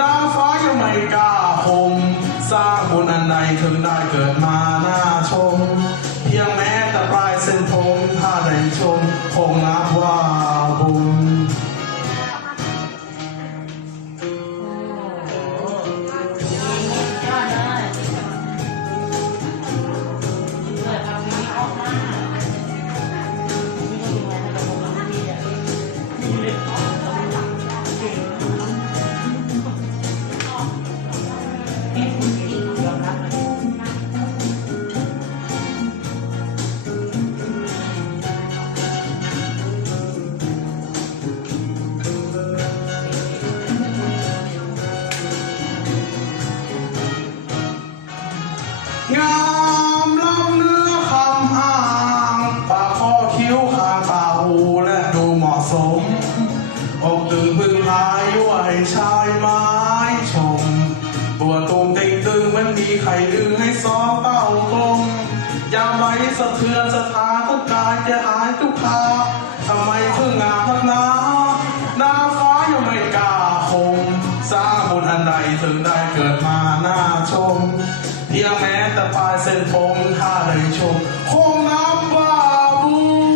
นางฟ้ายังไม่กล้าคมสร้างบุญอันใดถึงได้เกิดมาหน้าชม เพียงแม้แต่ปลายเส้นผมถ้าได้ชมคงนับ งามล้ำเนื้อคำอ้างปากคอคิ้วคางตาหูและดูเหมาะสมอกตึงพึ่งพายยั่วให้ชายไม้ชมตัวตุงติงตึงมันมีไข่ดึงให้ซ้อมเต้ากลมยามไว้สะเทือนสถานทุกายจะหายทุกขาทำไมถึงงามนักหนาหน้าฟ้ายังไม่กล้าคมสร้างบุญอันใดถึงได้เกิดมาหน้าชม เพียงแม้แต่ปลายเส้นผมถ้าได้ชมคงนับว่าบุญ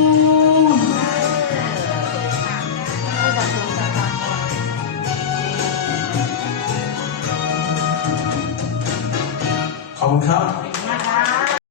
ผู้บัตรลงสถานขอบคุณครับ